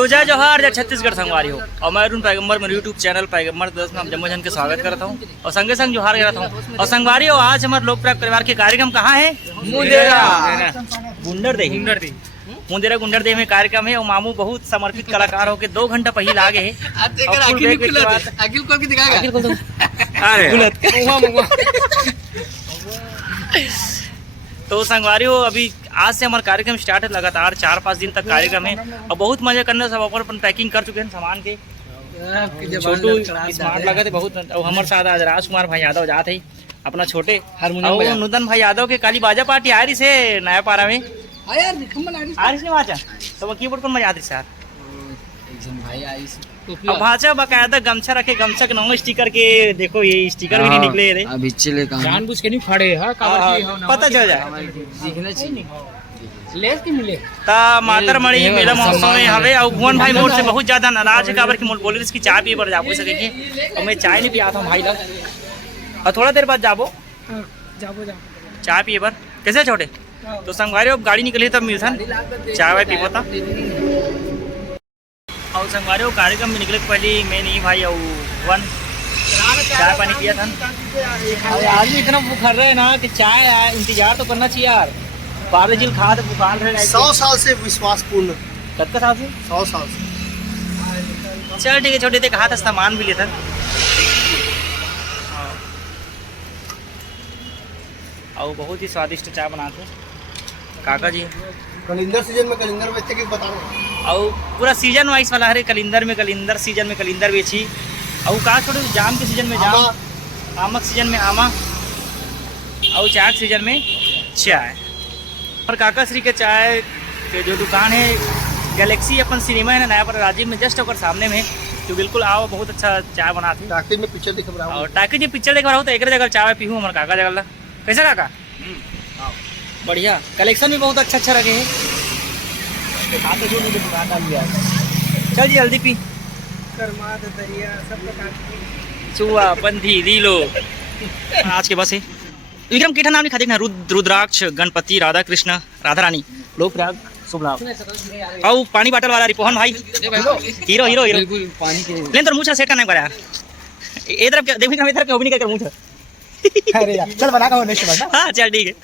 तो जय जवाहर जय छत्तीसगढ़ संगवारी हो और मैं अरुण पैगंबर मेरे यूट्यूब चैनल पैगंबर दस में हम जम्मू जन के स्वागत करता हूँ और संगे संग जोहार करता हूँ। और संगवारी हो आज हमारे लोकप्रिय परिवार के कार्यक्रम कहाँ है? मुंदेरा गुंडरदेव में कार्यक्रम है और मामू बहुत समर्पित कलाकार हो के 2 घंटा पहले आगे है। तो संगवारी हो अभी आज से हमारा कार्यक्रम स्टार्ट है, लगातार 4-5 दिन तक कार्यक्रम है और बहुत मजे करने सब अपन पैकिंग कर चुके हैं सामान के। छोटू स्मार्ट लगा थे बहुत और हमारे साथ आज राजकुमार भाई यादव जाते ही अपना छोटे हारमोनियम नुदन भाई यादव के काली बाजा पार्टी आ रही से नया पारा में तो कीबोर्ड कौन मजा सर अब भाषा बकायदा गमछा रखे, गमछा के नौ स्टिकर के देखो ये स्टिकर भी नहीं निकले रे अभी चले जानबूझ के नहीं खड़े है पता चल जाए लेस की मिले ता मातर मणि मेला महोत्सव में हवे और भुवन भाई मोर से बहुत ज्यादा नाराज है काबर की मोर बोले इसकी चाय पी पर जाबो सके और मैं चाय नहीं पियाता हूं भाई लोग और थोड़ा देर बाद जाबो चाय पिए पर कैसे छोटे तो संगवारी अब गाड़ी निकली तब मिलथन चाय वाय पीबो ता और संगवारी वो कार्यक्रम में निकले पहले मैं नहीं भाई और वन चाय पानी पिया था। आदमी इतना बुखार रहे ना कि चाय इंतजार तो करना चाहिए यार। 12 जिल खा तो बुखार रहे 100 साल से विश्वासपूर्ण। कितना साल से? 100 साल से। चल ठीक है छोटे थे कहा था सामान भी लिया था और बहुत ही स्वादिष्ट चाय बनाते काका जी। कलिंदर सीजन में कलिंदर बेचते कि बता और पूरा सीजन वाइज वाला है कलिंदर में कलिंदर सीजन में कलिंदर बेची और कहा छोड़े जाम के सीजन में जाम, आमक सीजन में आमा और चाय सीजन में चाय। और काका श्री के चाय के जो दुकान है गैलेक्सी अपन सिनेमा है ना नया पर राजीव में जस्ट होकर सामने में तो बिल्कुल आओ बहुत अच्छा चाय बनाते हैं। टाकिज में पिक्चर देख रहा हूं और टाकिज में पिक्चर देख रहा हूँ तो एक जगह चाय पीऊँ हमारे काका जगह कैसा काका बढ़िया कलेक्शन भी बहुत अच्छा रखे हैं। चल जी जल्दी पी चुआ पंथी रीलो आज के बस है विक्रम कीठा नाम लिखा देखना रुद्राक्ष गणपति राधा कृष्ण राधा रानी लोक प्रयाग शुभ लाभ और पानी बाटल वाला रिपोहन भाई हीरो हीरो हीरो पानी के लेकिन तो मुझे सेट करना पड़ा यार इधर देखो इधर इधर नहीं करके मुझे अरे यार चल बना का नेक्स्ट बार हाँ चल ठीक है।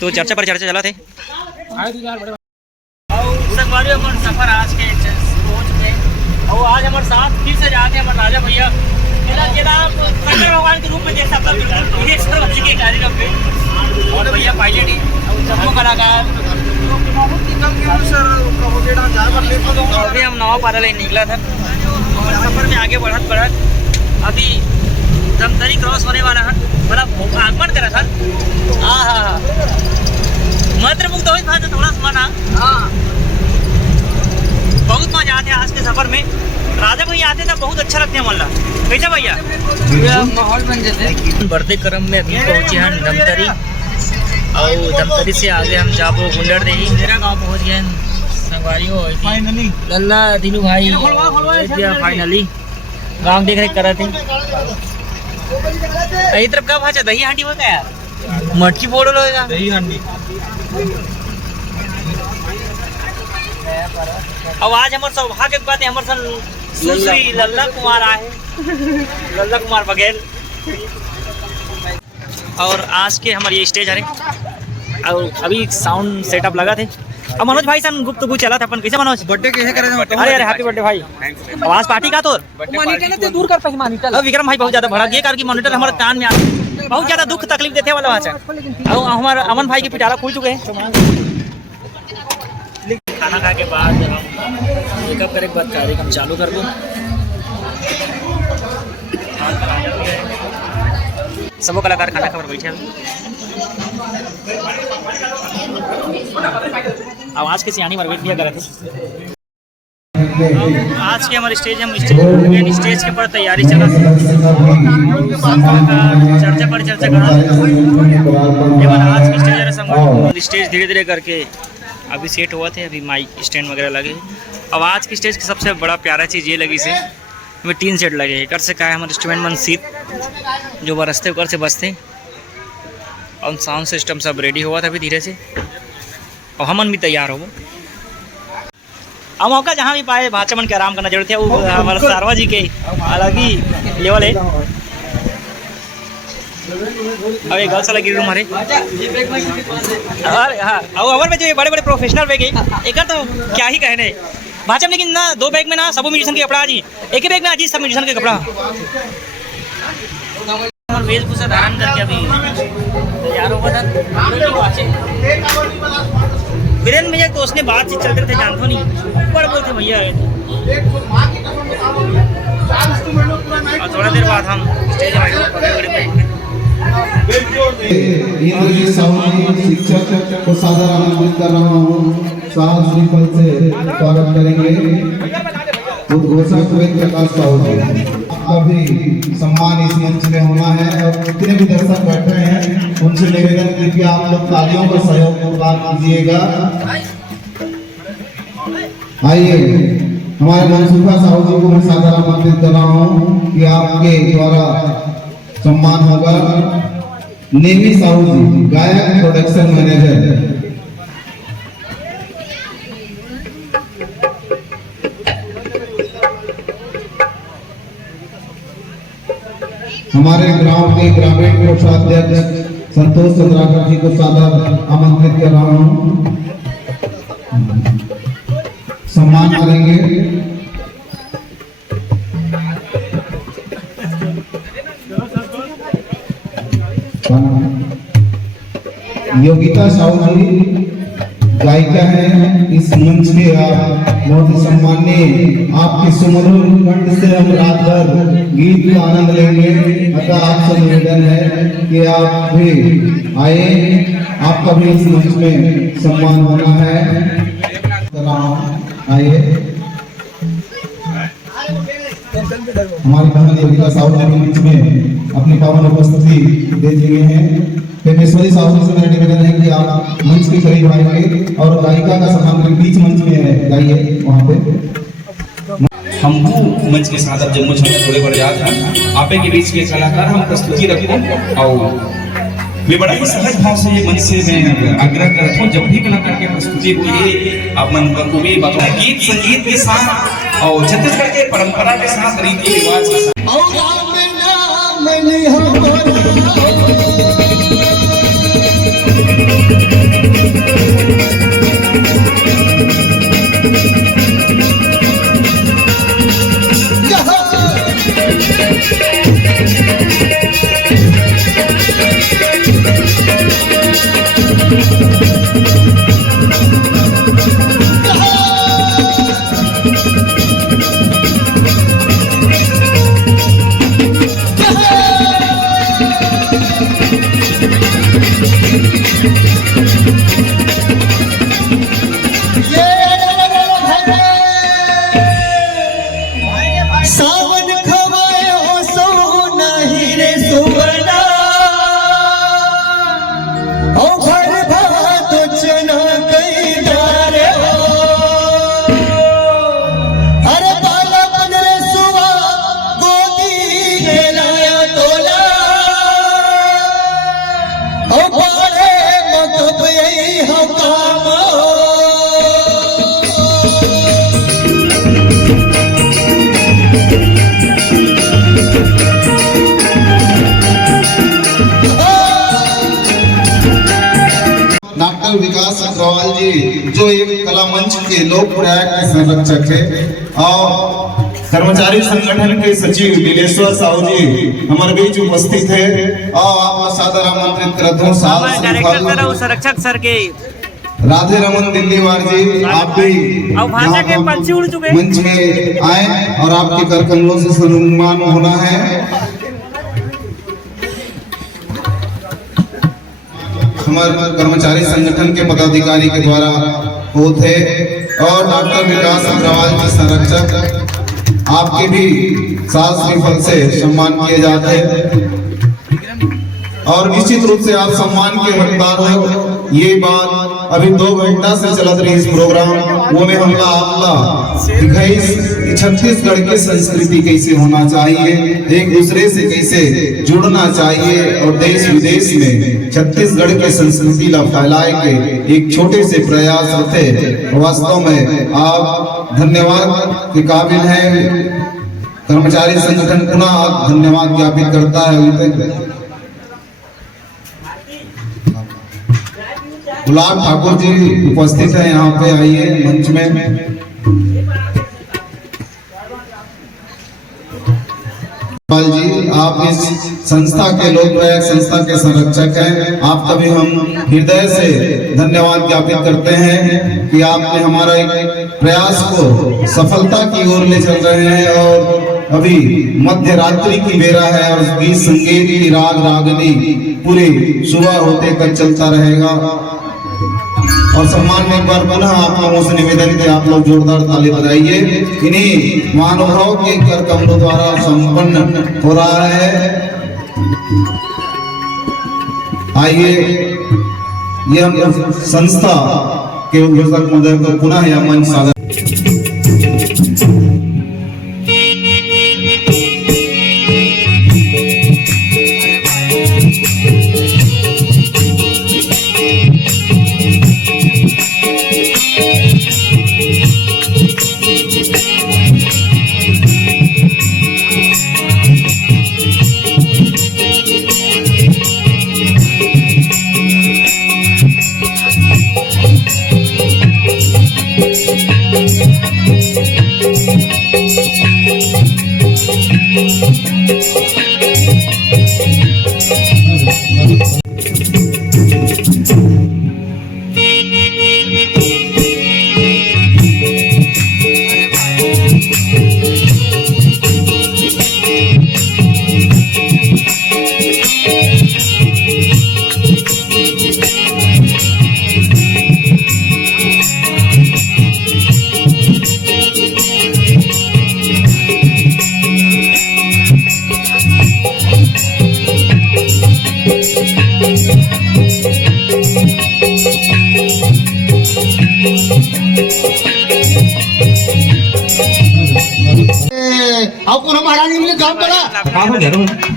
तो चर्चा पर चर्चा चला थे संगवारी हमारे सफर आज के पहुंच गए और आज हमारे साथ फिर से जाते हैं हमारे राजा भैया शंकर भगवान के रूप में देख सकता के कार्यक्रम पे और भैया पायलट ही और जम्मू कलाकार अभी हम नवा पारा लाइन निकला था और सफर में आगे बढ़त अभी धमतरी क्रॉस होने वाला है बड़ा आगमन करा था। हाँ मंत्र मुक्त हो भाषा थोड़ा मना बहुत मजा आते आज के सफर में। राजा भैया आते ना बहुत अच्छा लगते हैं मल्ला कैसा भैया माहौल बन जाते बढ़ते क्रम में अभी पहुंचे हैं धमतरी और धमतरी से आगे हम जाबो गुंडरदेही मेरा गांव पहुंच गए संगवारी हो फाइनली लल्ला दीनू भाई फाइनली गांव देख रहे कर रहे थे। यही तरफ का भाषा दही हांडी हो गया मटकी बोल होगा दही हांडी। अब आज हमारे सौभाग्य की बात है हमारे संग सुश्री लल्ला कुमार आए लल्ला कुमार बघेल और आज के हमारे ये स्टेज है और अभी साउंड सेटअप लगा थे। अब मनोज भाई सन गुप्त गुप्त चला था अपन कैसे मनोज बर्थडे कैसे करे अरे हैप्पी बर्थडे भाई आवाज पार्टी का तोर मॉनिटर दूर कर पाए मॉनिटर विक्रम भाई बहुत ज्यादा भड़ा ये कर की मॉनिटर हमारे कान में आते बहुत ज्यादा दुख तकलीफ देते वाला भाषा और हमारे अमन भाई के पिटारा खुल चुके हैं। खाना खा के बाद हम मेकअप करे के बाद कार्यक्रम चालू कर दो सबो कलाकार खाना खबर बैठे आवाज के सियानी मार वेट करे थे। आज के हमारे स्टेज हम स्टेज के ऊपर तैयारी चला चर्चा पर चर्चा करा आज की स्टेज स्टेज धीरे धीरे करके अभी सेट हुआ थे अभी माइक स्टैंड वगैरह लगे। अब आज की स्टेज की सबसे बड़ा प्यारा चीज़ ये लगी से हमें 3 सेट लगे एक से का है हमारे इंस्ट्रूमेंट मन सीट जो बरसते उकर से बसते और साउंड सिस्टम सब रेडी हुआ था अभी धीरे से और हमन भी तैयार हो और मौका जहाँ भी पाए भाषा मन के आराम करना जरूरत है। वो हमारा सारवा जी के अलग ही लेवल है। अब एक गर्ल्स वाला गिर रूम हमारे और हाँ और अवर में जो ये बड़े बड़े प्रोफेशनल बैग है एक तो क्या ही कहने भाषा में, लेकिन ना 2 बैग में ना सब म्यूजिशियन के कपड़ा जी, एक ही बैग में आज सब म्यूजिशियन के कपड़ा और वेशभूषा धारण करके अभी तैयार होगा था। वीरेंद्र भैया तो उसने बातचीत चलते थे जानते नहीं ऊपर बोलते भैया और थोड़ा देर बाद हम स्टेज इंद्रजीत साहू शिक्षक को सादर आमंत्रित कर रहा हूँ। साहब श्रीफल से स्वागत करेंगे उद्घोषक वेद प्रकाश साहू जी। आपका भी सम्मान इस मंच में होना है और जितने भी दर्शक बैठे हैं उनसे निवेदन कृपया आप लोग तालियों का सहयोग प्रदान कीजिएगा। आइए हमारे मनसूबा साहू जी को मैं सादर आमंत्रित कर रहा हूँ कि आपके द्वारा सम्मान होगा। नेवी साहू जी गायक प्रोडक्शन मैनेजर। हमारे गांव के ग्रामीण कोषाध्यक्ष संतोष चंद्राकर जी को सादर आमंत्रित कर रहा हूँ, सम्मान करेंगे। योगिता साहू जी गायिका है इस मंच में आप बहुत ही सम्मानीय, आपके सुमधुर कंठ से हम रात भर गीत का आनंद लेंगे। अतः आपसे निवेदन है कि आप भी आए, आपका भी इस मंच में सम्मान होना है। आइए हमारी बहन योगिता साहू जी मंच में अपनी पावन उपस्थिति दे दिए हैं। परमेश्वरी साहू जी से मेरा निवेदन है कि आप मंच के करीब आएंगे और गायिका का सम्मान बीच मंच में है, गाइए वहाँ पे। हमको मंच के साथ अब जम्मू छंद थोड़े बढ़ जाता है आपे के बीच के कलाकार हम प्रस्तुति रखते हैं और मैं बड़ा ही सहज भाव से ये मंच से मैं आग्रह करता हूँ जब भी कलाकार की प्रस्तुति हुई आप मन को भी गीत संगीत के साथ और छत्तीसगढ़ के परंपरा के साथ रीति रिवाज के साथ विकास अग्रवाल जी जो एक कला मंच के लोक प्रयाग के संरक्षक है और कर्मचारी संगठन के सचिव नीलेश्वर साहू जी हमारे बीच उपस्थित है और आपका सादर आमंत्रित करता हूँ। संरक्षक सर के राधे रमन दिल्लीवार जी आप भी मंच में आए और आपके कर कमलों से सम्मान होना है। हमारे कर्मचारी संगठन के पदाधिकारी के द्वारा होते और डॉक्टर विकास अग्रवाल जी संरक्षक आपके भी सात श्रीफल से सम्मान किए जाते हैं और निश्चित रूप से आप सम्मान के हकदार हो। ये बात अभी 2 घंटा से चलत रही इस प्रोग्राम वो में हमला आपला दिखाई कि छत्तीसगढ़ की संस्कृति कैसे होना चाहिए, एक दूसरे से कैसे जुड़ना चाहिए और देश विदेश में छत्तीसगढ़ की संस्कृति ला फैलाए के एक छोटे से प्रयास होते। वास्तव में आप धन्यवाद के काबिल हैं। कर्मचारी संगठन पुनः धन्यवाद ज्ञापित करता है। गुलाब ठाकुर जी उपस्थित है, यहाँ पे आइए मंच में। जी आप इस संस्था के लोक प्रयाग संस्था के संरक्षक हैं, आपका भी हम हृदय से धन्यवाद ज्ञापित करते हैं कि आपने हमारा एक प्रयास को सफलता की ओर ले चल रहे हैं। और अभी मध्य रात्रि की बेरा है और गीत संगीत की राग रागनी पूरी सुबह होते तक चलता रहेगा। और सम्मान में एक बार पुनः आप लोगों से निवेदन है, आप लोग जोरदार ताली बजाइए। इन्हीं महानुभाव के कर कमलों द्वारा संपन्न हो रहा है। आइए ये हम संस्था के उद्घोषक महोदय को पुनः यह मंच साझा।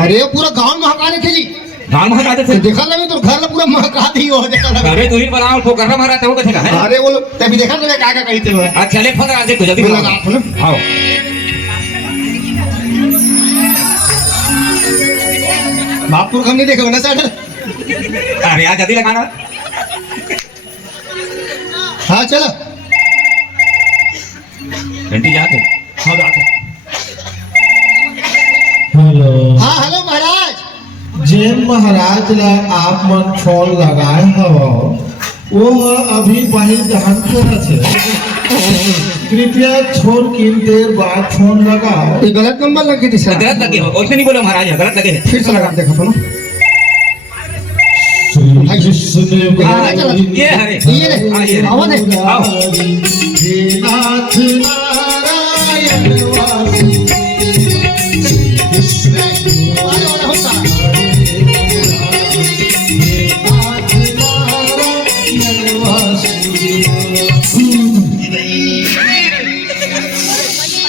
अरे पूरा गांव में हकाने थे जी, गांव में हकाते थे। देखा ना तो घर पूरा महका दी हो देखा। अरे तू ही बनाओ ठोकर ना मारा तो कथे का है। अरे वो तभी देखा ना क्या क्या कहते हो। आज चले फोन आ दे तो जल्दी लगा आप ना। आओ बापुर हमने देखा ना सर। अरे आज जल्दी लगाना। हाँ चलो घंटी जाते। हाँ जाते। हेलो हाँ हेलो महाराज। जैन महाराज ला आप मन फोन लगाए हो वो अभी वही जहान के रहे। कृपया छोड़ किन देर बाद फोन लगाओ। ये गलत नंबर लग गई थी सर। गलत लगे हो उसने नहीं बोला महाराज गलत लगे है। फिर से लगा देखो तो ना। श्री कृष्ण हाँ, ये हरे ये रे हाँ, ये आवाज है। आओ हे नाथ नारायण वासुदेव श्री कृष्ण अरे वाला होता है। हे नाथ नारायण वासुदेव।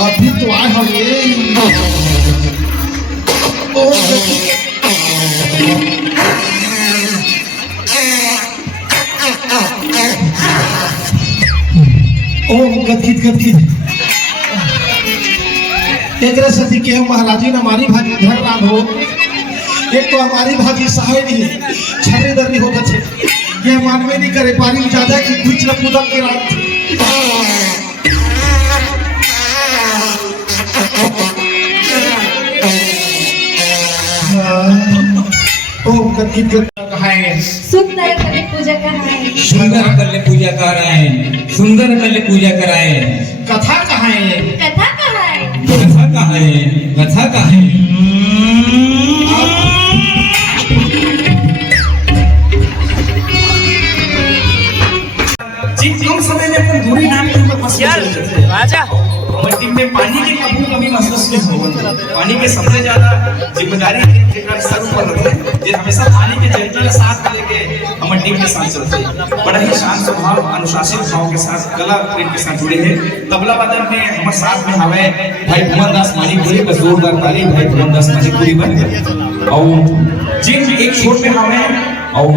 अभी तो आए हम ये ओम गदगिद गदगिद एक सती के महाराजी ने हमारी भाजी घर राम हो। एक तो हमारी भाजी सहाय नहीं छरे दर्दी होता थे ये मानवे नहीं करे पारी ज्यादा कि कुछ न कूदा के रात ओम गदगिद गदगिद कहां सुंदर कले पूजा कराए सुंदर कल्ले पूजा कराए सुंदर कल्ले पूजा कराए कथा कहां है कथा कहाँ है कथा कहाँ है कथा कहाँ है जी कम समय में अपन दूरी नाम के ऊपर फंस यार गए राजा और टीम में पानी की कमी महसूस नहीं हो पानी के सबसे ज्यादा जिम्मेदारी सर पर रखते ये हमेशा थाने के जनरल साथ लेके हमारे टीम के साथ चलते हैं। बड़ा ही शांत स्वभाव अनुशासित भाव के साथ कला प्रेम के साथ जुड़े हैं। तबला वादन में हमारे साथ में हवे भाई भुवन दास मानिकपुरी का जोरदार ताली भाई भुवन दास मानिकपुरी बन और जिन एक छोर पे हवे और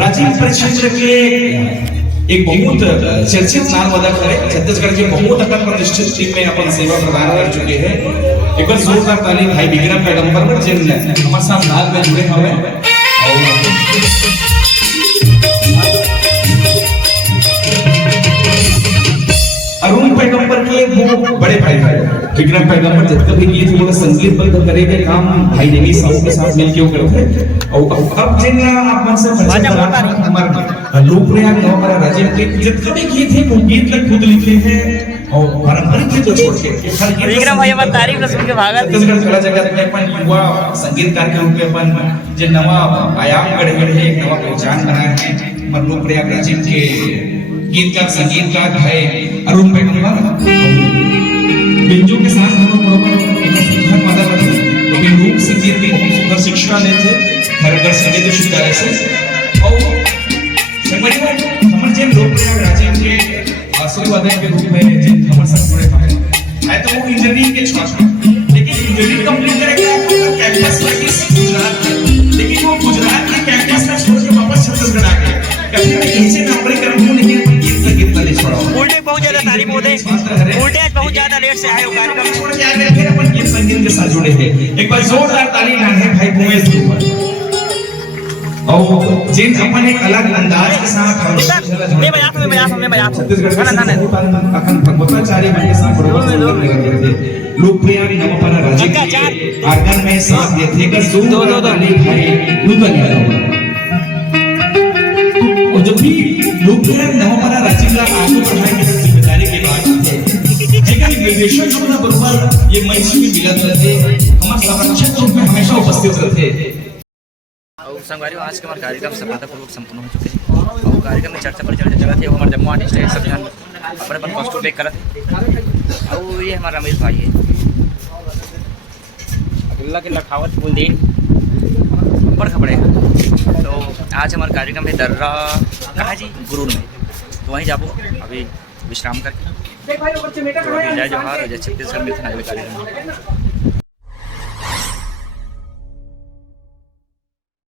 राजीव परिक्षेत्र के एक बहुत चर्चित नाम वादक है छत्तीसगढ़ के बहुत अकल प्रतिष्ठित टीम में अपन सेवा प्रदान कर चुके हैं। एक बार जोरदार ताली भाई विक्रम पैगंबर पर जिन हमारे साथ नाल में जुड़े हुए अरुण पैगंबर के वो बड़े भाई है विक्रम पैगंबर जब कभी ये थोड़ा संगीत बंद करे के काम भाई नेमी साहब के साथ मिलके करते और अब जिन आप मन से हमारे लोकप्रिय हमारा राजीव के जितने भी गीत हैं वो गीत तक खुद लिखे हैं और पारंपरिक गीत को छोड़ के हर गीत विक्रम भाई हमारी तारीफ न सुन के भागा छत्तीसगढ़ कला जगत में अपन युवा संगीतकार के रूप में अपन जो नवा आयाम गढ़े हैं एक नवा पहचान बनाए हैं हमारे लोकप्रिय राजीव के गीतकार संगीतकार है अरुण पैगंबर बिंजू के साथ हम लोग सुंदर मदद करते हैं तो भी लोक संगीत की बहुत सुंदर शिक्षा लेते खरगर संगीत विश्वविद्यालय से और संगठन हमारे जिन लोकप्रिय राजीव के आशीर्वादक के रूप में जिन हमारे साथ जुड़े हैं है तो वो इंजीनियरिंग के छात्र लेकिन इंजीनियरिंग कंप्लीट करेगा कैंपस सर्विस गुजरात में लेकिन वो गुजरात के कैंपस में छोड़ के वापस छत्तीसगढ़ आ गए कभी मैं इनसे नौकरी करूं लेकिन ये संगीत नहीं छोड़ा उल्टे बहुत ज्यादा तारीफ होते उल्टे आज बहुत ज्यादा लेट से आए हो कार्यक्रम में। छोड़ के आ गए फिर अपन गीत संगीत के साथ जुड़े हैं एक बार जोरदार ताली लाए भाई भूमेश जी पर और जिन अपन एक अलग अंदाज के साथ मैं बजा छत्तीसगढ़ के अखंड भगवताचार्य के साथ लोकप्रिय नवपरा राजीव के आगमन में साथ दिए थे कर दो ताली भाई लुगन और जब भी लोकप्रिय नवपरा राजीव का आगे बढ़ाने की जिम्मेदारी की बात है जेकर निर्देशन जो ना बराबर ये मंच में मिलत रहते हमारे संरक्षक रूप में हमेशा उपस्थित रहते और संगवारी आज के हमारे कार्यक्रम सफलतापूर्वक संपन्न हो चुके हैं और कार्यक्रम में चर्चा पर चर्चा चला थी वो हमारे जम्मू आर्टिस्ट है सब जान अपने अपन कॉस्ट पे करत और ये हमारा रमेश भाई है अब्दुल्ला के लखावत बुलदीन ऊपर खबरें तो आज हमारा कार्यक्रम है दर्रा कहाँ जी गुरूर में तो वहीं जाबो अभी विश्राम करके तो जय जोहार जय छत्तीसगढ़ में कार्यक्रम